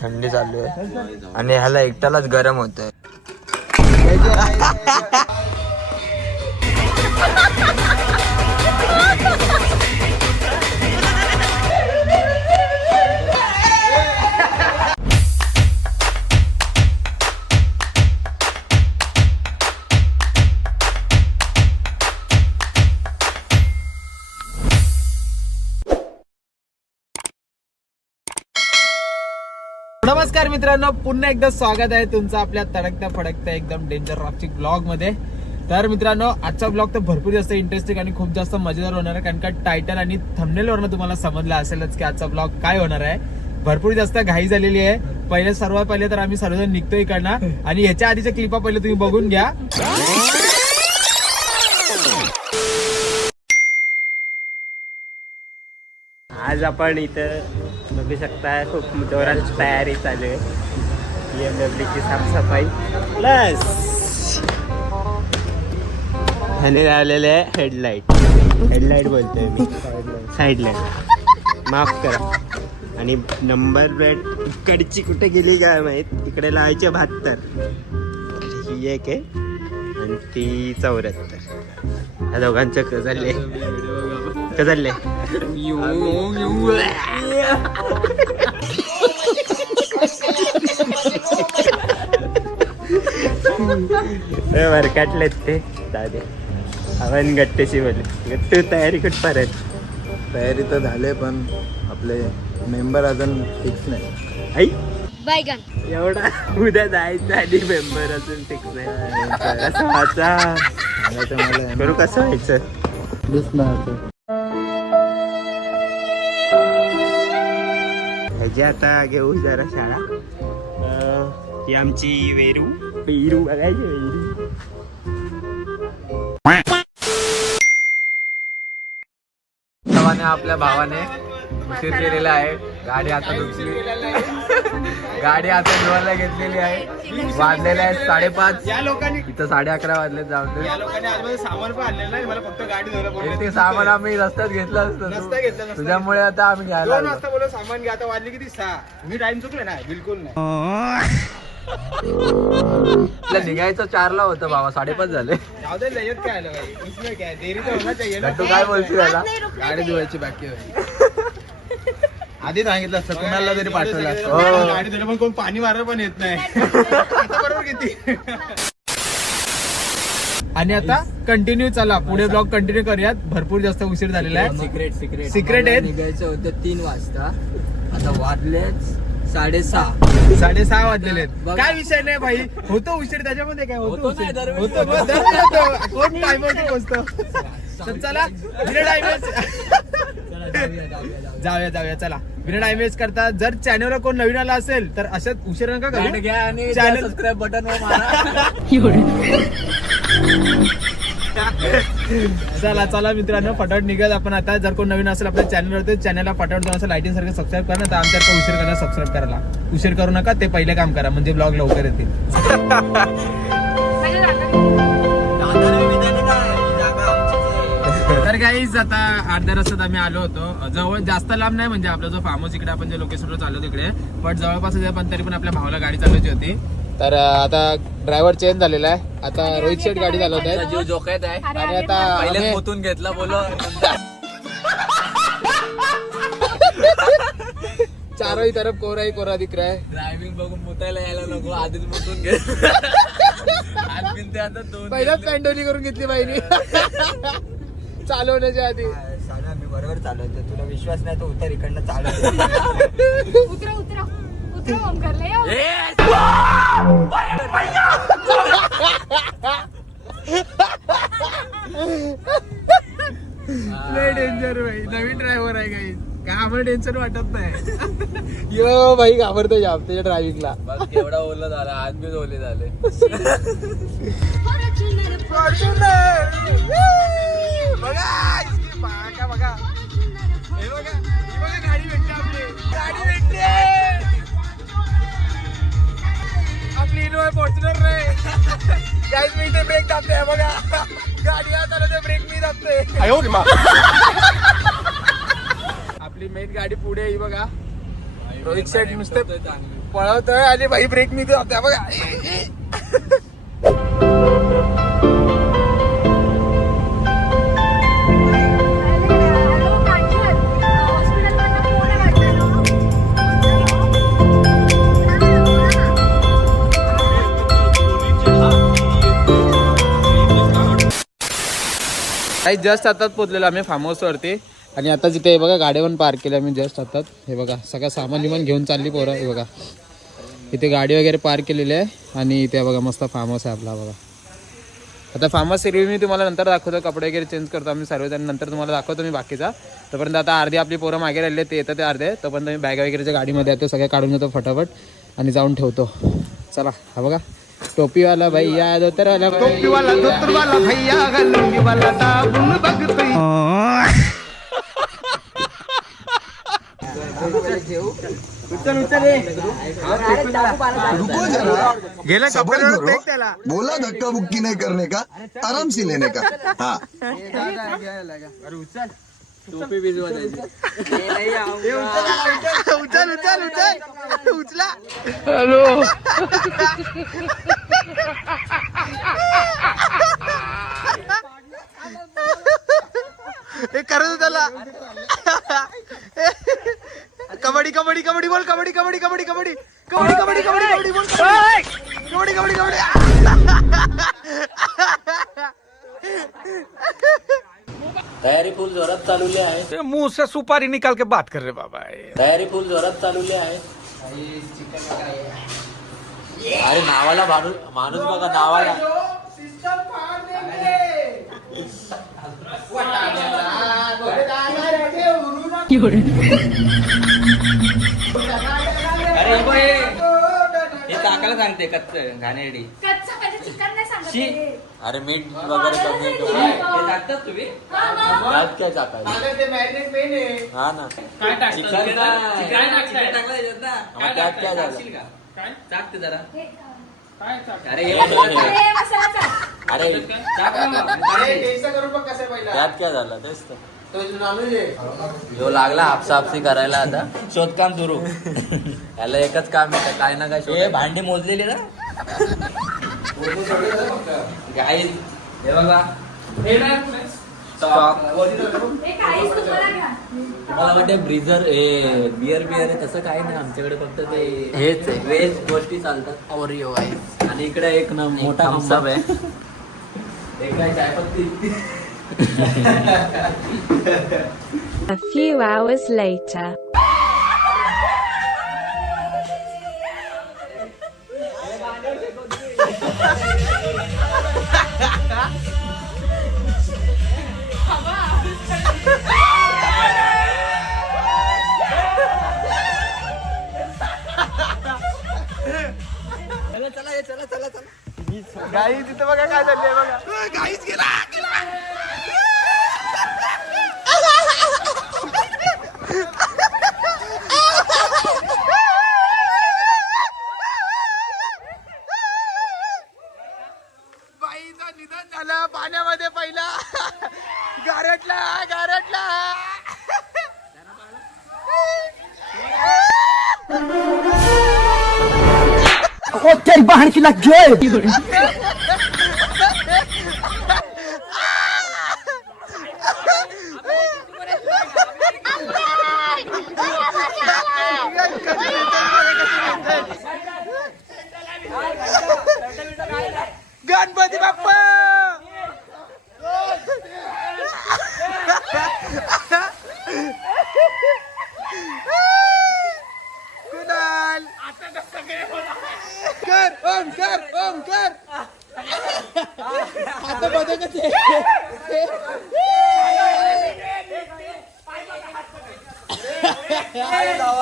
थंडी चालू आहे आणि ह्याला एकट्यालाच गरम होतंय. नमस्कार मित्रांनो, पुन्हा एकदा स्वागत आहे तुमचं आपल्या तडकत्या फडकत्या एकदम डेंजर रॉकचिक ब्लॉग मध्ये. तर मित्रांनो, आजचा ब्लॉग तर भरपूर जास्त इंटरेस्टिंग आणि खूप जास्त मजेदार होणार आहे, कारण का टायटल आणि थंबनेल वरनं तुम्हाला समजलं असेलच की आजचा ब्लॉग काय होणार आहे. भरपूर जास्त घाई झालेली आहे. सर्वात पहिले तर आम्ही सर्वजण निघतोय इकडनं आणि ह्याच्या आधीच्या क्लिपा पहिले तुम्ही बघून घ्या. आज आपण इथं बघू शकता खूप जोरात तयारी चालू आहे. BMW ची साफसफाई प्लस ह्याने लावलेले आहे हेडलाईट बोलतोय मी, साईड लाईट माफ करा. आणि नंबर प्लेट इकडची कुठे गेली काय माहित, इकडे लावायचे 72, ही एक आहे आणि ती 74. ह्या दोघांचं कजलले वरकाटलेत ते दादे. आपण गट्टेशी बोलले, गट्टू तयारी कुठपर्यंत? तयारी तर झाले पण आपले मेंबर अजून फिक्स नाही. आई एवढा उद्या जायचं आणि मेंबर अजून फिक्स नाही. असं वाचा करू कसं व्हायचं? ह्याची आता घेऊ जरा शाळा. ही आमची पेरू बघायची आपल्या भावाने उशीर केलेला आहे. गाडी आता धुवायला घेतलेली आहे. वाजलेले आहेत 5:30. या लोकांनी इथं 11:30 वाजले. जाऊन या लोकांनी आजमध्ये सामान पण आणलेलं नाही. मला फक्त गाडी धुवायला ते सामान आम्ही रस्त्यात घेतलं असतं. तुझ्यामुळे आता आम्ही घ्यायला 2 वाजता बोललो सामान घ्या. आता वाजले किती 6. मी टाइम चुकले ना, बिलकुल नाही. निघायचं 4ला होतं बाबा, 5:30 झाले. तू काय बोलशील याला? गाडी धुवायची बाकी आधी सांगितलं असतं, कुणाला तरी पाठवलं असतं. गाडी धुवायला पण कोण पाणी मारायला पण येत नाही. बरोबर किती. आणि आता कंटिन्यू चला, पुढे ब्लॉग कंटिन्यू करूयात. भरपूर जास्त उशीर झालेला आहे. सिक्रेट आहे. निघायचं होतं 3 वाजता, आता वाजलेच 6:30 वाजलेले आहेत. काय विषय नाही भाई, होतो उशीर. त्याच्यामध्ये काय होतो कोण टाइमवरती पोहोचतो. चला जाऊया चला. बिना टाइम वेस्ट करता, जर चॅनलवर कोण नवीन आला असेल तर अशाच उशीर नका करू. घ्या आणि चॅनल सबस्क्राईब बटन चला मित्रांनो, फटाफट निघत आपण आता. जर कोण नवीन असेल आपल्या चॅनलवर तर चॅनलला फटाफट दोन असं लाईटिंग सारखं सबस्क्राईब करा. तर आमच्याकडे उशीर करायला सबस्क्राईब करायला उशीर करू नका. ते पहिले काम करा म्हणजे ब्लॉग लवकर येतील. तर गाईज आता अर्ध्या रस्त्यात आम्ही आलो होतो. जवळ जास्त लांब नाही, म्हणजे आपला जो फार्म हाऊस इकडे आपण जे लोकेशनवर चाललो तिकडे, पण जवळपास पण तरी पण आपल्या भावाला गाडी चालवायची होती. तर आता ड्रायव्हर चेंज झालेला आहे. आता रोहित शेठ गाडी चालवत आहे. जीव जोकायत आहे आणि आता पहिले पोतून घेतला बोलो. चारोही तरफ कोरा ही कोरा दिख रहा है. ड्रायव्हिंग बघून मुतायला यायला नको, आधीच मुतून घे. पहिल्याच पॅन्टोली करून घेतली बाईनी चालवण्याच्या आधी. मी बरोबर चालवतो, तुला विश्वास नाही तर उतर इकडनं चालवतो. डेंजर भाई, नवीन ड्रायव्हर आहे काही काय आम्हाला टेन्शन वाटत नाही. यो भाई घाबरतो जाम त्याच्या ड्रायव्हिंगला. एवढा ओला झाला, आज बी ओले झाले. बघा हे बघा गाडी भेटली. आपली गाडी भेटली. आपली इनोवा फॉर्च्युनर रे गाईज मी इथे ब्रेक दाबतोय बघा गाडी आता ते ब्रेक मी दाबतोय आपली मेन गाडी पुढे आहे बघा रोहित शेट नुसते पळवतोय आणि भाई ब्रेक मी दाबतोय बघा काही जस्ट आताच पोहोचलेलो आम्ही फार्म हाऊस वरती आणि आता जिथे बघा गाडी पण पार्क केली आम्ही जस्ट आताच हे बघा सगळं सामान विमान घेऊन चालली पोरं हे बघा इथे गाडी वगैरे पार्क केलेली आहे आणि इथे बघा मस्त फार्म हाऊस आहे आपला बघा आता फार्म हाऊस रिव्ह्यू मी तुम्हाला नंतर दाखवतो कपडे वगैरे चेंज करतो आम्ही सर्वजण नंतर तुम्हाला दाखवतो मी बाकीचा तोपर्यंत आता अर्धी आपली पोरं मागे राहिली ते येतं ते अर्धे तोपर्यंत मी बॅग वगैरेच्या गाडीमध्ये येतो सगळे काढून घेतो फटाफट आणि जाऊन ठेवतो चला हा बघा टोपीवाला भैया धोतरवाला टोपीवाला धोतरवाला भैया लुंगीवाला दाबून बघतोय रुको जरा गेला सबर कपडे करो फेक त्याला बोला धक्का बुक्की नहीं करने का आराम से लेने का हाँ टोपी भिजवा द्यायची उचल उचल उचल उचला हॅलो हे करत त्याला कबड्डी कबड्डी कबड्डी बोल कबड्डी कबड्डी कबड्डी कबड्डी कबड्डी कबड्डी कबड्डी कबड्डी बोल कबड्डी कबड्डी कबड्डी तयारी फुल जोरात चालवली आहे मुंह से सुपारी निकाल के बात कर रहे बाबा तयारी फुल जोरात चालवली आहे अरे नावाला माणूस बघा नावाला हे टाकायला सांगते कच्च घाणेरडी अरे मीठ वगैरे कमी हे टाकतात तुम्ही त्यात काय टाकायचं हा ना चिकन ना मग त्यात काय झालं टाकते जरा अरे त्यात काय झालं तेच जो लागला हापसापसी करायला आता शोधकाम सुरू याला एकच काम आहे काय ना काय शोध भांडी मोजलेली ना गाई हे बघा तुम्हाला वाटते ब्रिझर बिअर आहे तसं काही नाही आमच्याकडे फक्त ते हेच आहे वेज गोष्टी चालतात ओरिओ आहे आणि इकडे एक ना मोठा थम्सअप आहे एक काय चायपत्ती A few hours later. गाई तिथं बघा काय झालंय बघा गाईच गेला बाईचं निधन झालं पाण्यामध्ये पहिला गारटला गारटला तेरी बहन की लग गई गणपती बाप्पा कुणाल कर ओम कर ओम कर आता बदकच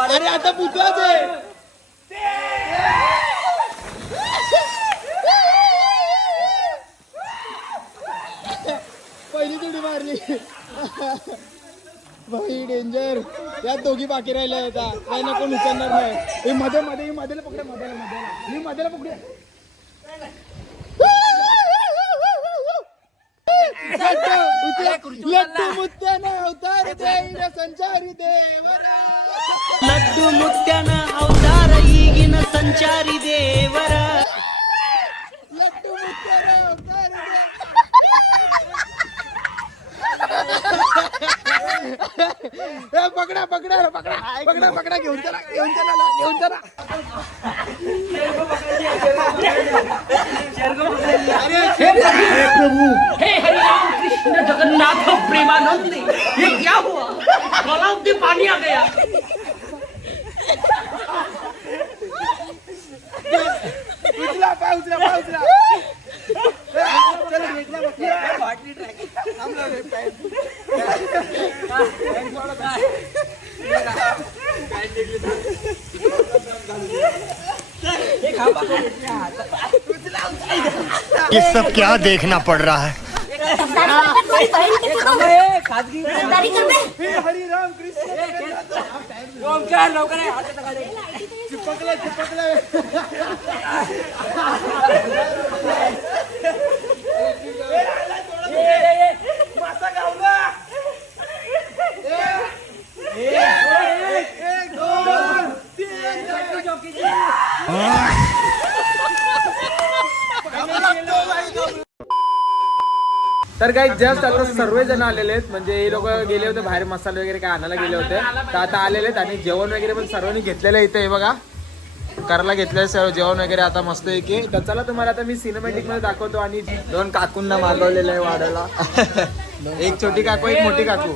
अरे आता बुद्धाच आहे पहिली तुडी मारली भाई डेंजर यात दोघी बाकी राहिल्या आता काय नको उचलणार नाही मध्ये मध्ये मध्येला पकडे मध्येला मध्येला पकडे लट्टू मुत्याना अवतार देईन संचारी देवरा लड्डू मुत्याना अवतार ಈಗಿನ ಸಂಚಾರಿ ದೇವರ लट्टू मुत्याना अवतार पकडा पकडा पकडा पकडा पकडा घेऊन चला घेऊन चला घेऊन चला हे हरिराम कृष्ण जगन्नाथ प्रेमानंद ये क्या हुआ तालाब में पानी आ गया उचला पाय उचला पाय उचला चला भेटला बाटली थांबला रे पाय ये सब क्या देखना पड़ रहा है हरिराम कृष्ण चिपकला चिपकला मासा गावला एक दोन तीन तर काही जस्ट आता सर्वजण आलेले आहेत, म्हणजे हे लोक गेले होते बाहेर मसाले वगैरे काय आणायला गेले होते, तर आता आलेले आहेत आणि जेवण वगैरे पण सर्वांनी घेतलेलं इथे. हे बघा करायला घेतलंय सर्व जेवण वगैरे आता मस्त आहे की. तर चला तुम्हाला आता मी सिनेमॅटिक मध्ये दाखवतो. आणि 2 काकूंना मागवलेलं आहे वाढायला. एक छोटी काकू एक मोठी काकू.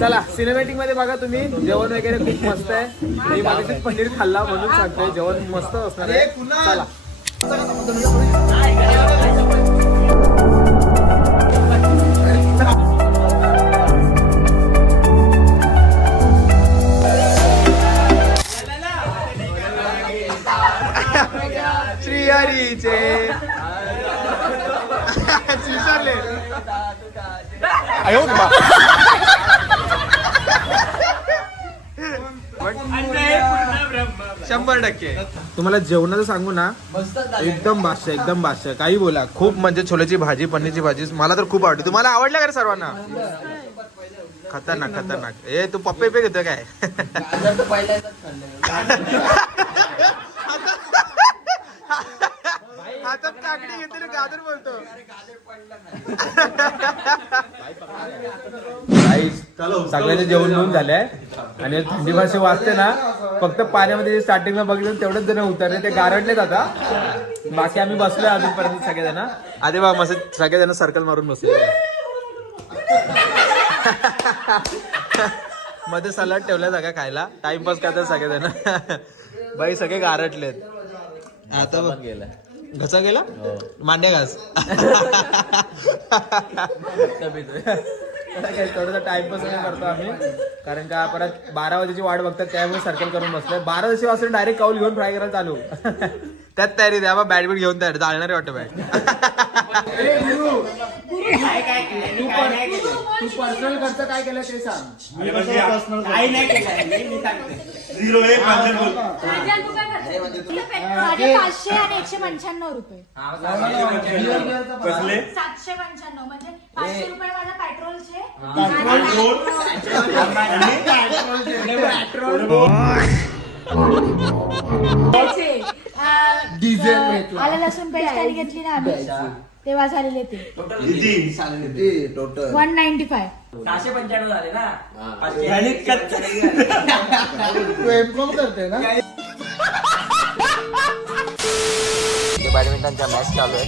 चला सिनेमॅटिक मध्ये बघा तुम्ही. जेवण वगैरे खूप मस्त आहे. मी माझ्याशी पनीर खाल्ला म्हणून सांगतोय जेवण मस्त असणार आहे. चला श्रीहरीचे विसरले. शंभर टक्के तुम्हाला जेवणाचं सांगू ना, एकदम बादशाह एकदम बादशाह. काही बोला, खूप म्हणजे छोल्याची भाजी पनीरची भाजी मला तर खूप आवडते. तुम्हाला आवडलं का रे सर्वांना? खतरनाक खतरनाक. ए तू पप्पे पे घेतोय काय? हातात काकडी घेतली गाजर बोलतो. सगळ्यांचे जेवण घेऊन झालंय आणि थंडी भाषे वाजते ना, फक्त पाण्यामध्ये स्टार्टिंगला बघितलं तेवढंच जण उतरले, ते गारटलेत आता. बाकी आम्ही बसलोय अजूनपर्यंत सगळेजण. आधी बा मस्त सगळेजण सर्कल मारून बसले. मध्ये सलाड ठेवल्या जागा खायला, टाइमपास करतात सगळेजण. बाई सगळे गारटलेत. आता बघ गेला घसा गेला मांड्या घास. थोडासा टाइमपास करतो आम्ही, कारण का परत 12 वाजेची वाट बघतात त्यामुळे सर्कल करून बसलोय. 12 वाजता डायरेक्ट काऊल घेऊन फ्राय करायला चालू. त्यात तयारी द्या बा. बॅट बीट घेऊन तयार चालणार वाटतं बॅट. तू पर्सनल खर्च काय केलं ते सांग. माझे 500 आणि 195 रुपये. 795 म्हणजे 500 रुपये माझ्या पेट्रोलचे. डिझेल आलं लसूण पेस्ट आणि घेतली ना आम्ही, तेव्हा झालेले ते टोटल 195. 695 झाले ना. तू एमकॉम करते ना. बॅडमिंटनचा मॅच चालू आहे.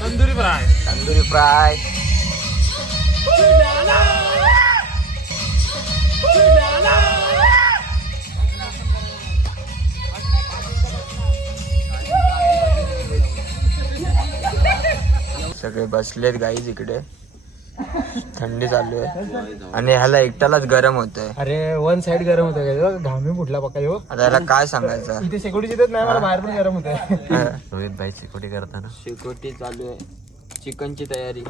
तंदुरी फ्राय. तंदुरी फ्राय. सगळे बसलेत गाईज इकडे. थंडी चालू आहे आणि ह्याला एकट्यालाच गरम होतंय. अरे वन साइड गरम होतं, घामी फुटला बघा. हो आता याला काय सांगायचं. इथे शेकोटी देत नाही, मला बाहेर पण गरम होत. रोहित भाई शिकोटी करताना. शिकोटी चालू आहे. चिकनची तयारी.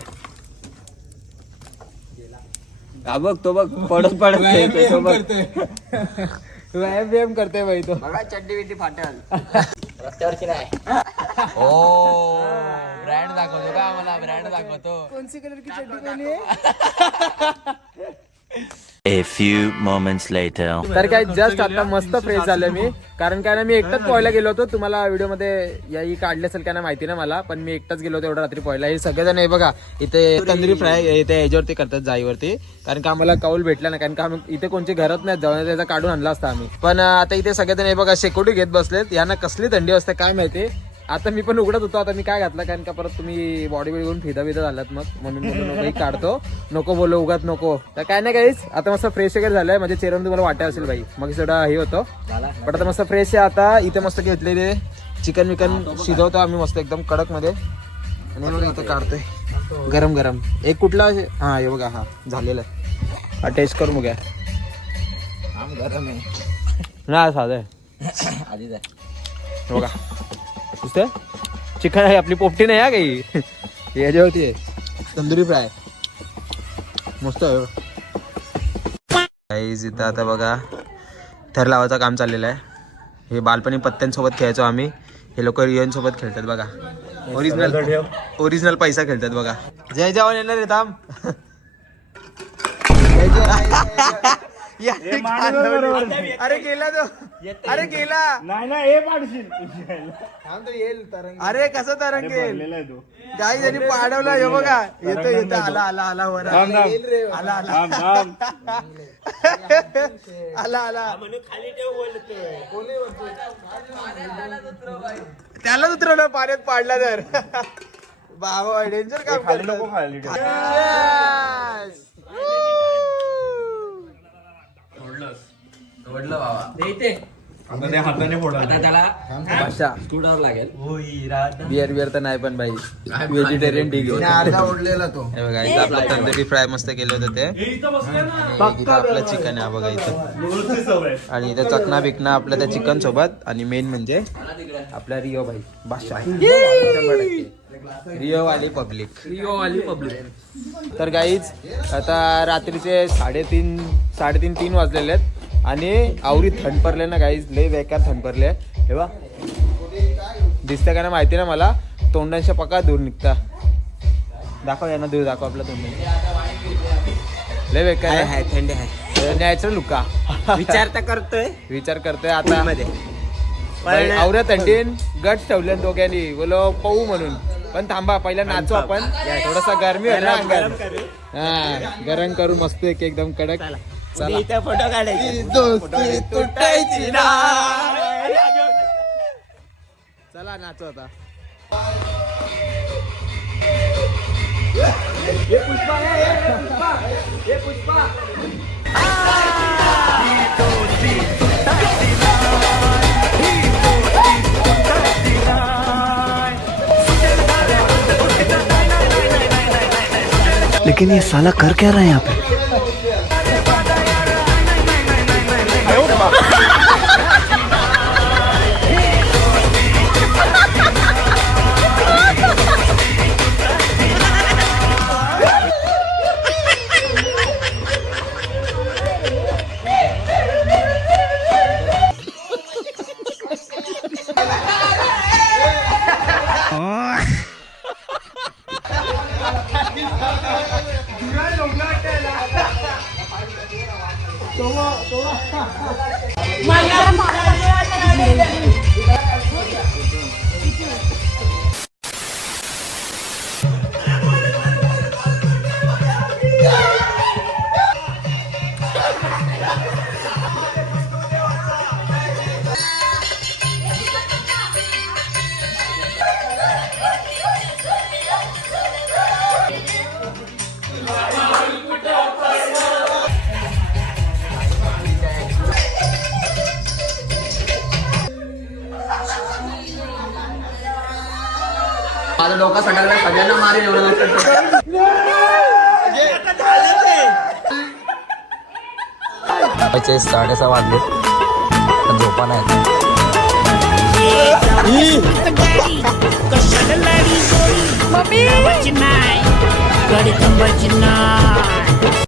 बघ तो बघ पडत पडत खेळतोय तो बघ. व्यायाम करते बाई तो. बघा चड्डी बिड्डी फाटेल रस्त्यावरची नाही. ओ ब्रँड दाखवतो का आम्हाला, ब्रँड दाखवतो. कोणसी कलर की चड्डी पहनी है? A few moments later. तर काय जस्ट आता मस्त फ्रेश झालं मी, कारण काय ना मी एकटाच पोहायला गेलो होतो. तुम्हाला व्हिडिओ मध्ये याही काढले असेल काय ना माहिती ना मला, पण मी एकटाच गेलो होतो एवढं रात्री पोहायला. हे सगळेजण हे बघा इथे तंदुरी फ्राय इथे याच्यावरती करतात जाईवरती, कारण का आम्हाला कौल भेटला नाही, कारण का आम्ही इथे कोणची घरात नाही जाऊन त्याचा काढून आणला असता आम्ही. पण आता इथे सगळेजण हे बघा शेकोटी घेत बसलेत. यांना कसली थंडी असते काय माहिती. आता मी पण उघडत होतो, आता मी काय घातलं कारण का परत तुम्ही बॉडी बिल्ड करून फिदा झालात मग, म्हणून काढतो नको बोलो उगाच नको. तर काय नाही काहीच, आता मस्त फ्रेश वगैरे झालंय. माझ्या चेहऱ्यावर तुम्हाला वाटत असेल बाई मग थोडा हे होतं, पण आता मस्त फ्रेश आहे. आता इथे मस्त घेतलेले चिकन विकन शिजवतो आम्ही मस्त एकदम कडक मध्ये, आणि बघा इथे काढतोय गरम गरम. एक कुठला हा हे बघा, हा झालेला आहे, हा टेस्ट करून बघा. गरम आहे ना साधं आहे आधीच आहे बघा. नुसतं चिकन आहे, आपली पोपटी नाही हा काही. याच्यावरती आहे तंदुरी फ्राय मस्त आहे. इथं आता बघा थर लावायचं काम चाललेलं आहे. हे बालपणी पत्त्यांसोबत खेळायचो आम्ही, हे लोक रियन सोबत खेळतात बघा. ओरिजिनल पैसा खेळतात बघा. जय जवान येणार रे थांब. अरे गेला तो, अरे गेला अरे कसं तरंग येईल काही जणी पाडवला. हे बघा येतो येतो आला आला आला वर आला आला आला त्यालाच उतरवलं पाण्यात पाडला तर. बाबा डेंजर काम करतो. ओढलं बाबा आता त्याला स्कूटर लागेल. बिअर बिअर तर नाही पण बाई व्हेजिटेरियन ठीक आहे. अर्धा ओढलेला तो. हे बघा इथं आपलं तंदुरी फ्राय मस्त केलं होतं ते, आणि इथं आपलं चिकन आहे बघा इथं, आणि इथं चकना बिकना आपल्या त्या चिकन सोबत, आणि मेन म्हणजे आपल्या रिओ भाई बादशाह, रिओ वाली पब्लिक. तर गाईज आता रात्रीचे 3:30 वाजलेले आहेत, आणि आवरी थंड पडले ना गाईज, लय बेकार थंड पडले. हे बा दिसतं का ना माहिती ना मला, तोंडांच्या पका दूर निघता. दाखव यांना दूर दाखव आपल्या तोंड. लय बेकार आहे, थंडी आहे, नॅचरल लुका. विचार करतोय आता मध्ये आवऱ्या थंडीन गट ठेवले दोघ्यांनी बोलो पाहू म्हणून. पण थांबा पहिला नाचू आपण, थोडासा गरमी आहे ना अंगात, हा गरम करून मस्त एकदम कडक. चला फोटो काढायचे, तुटायची ना. चला नाचू आता. लेकिन ये साला कर क्या रहा है यहाँ पे? माझं डोका सगळ्यांना मारेल एवढं लक्षात ठेव. 6:30 वाजले, झोपा नाही.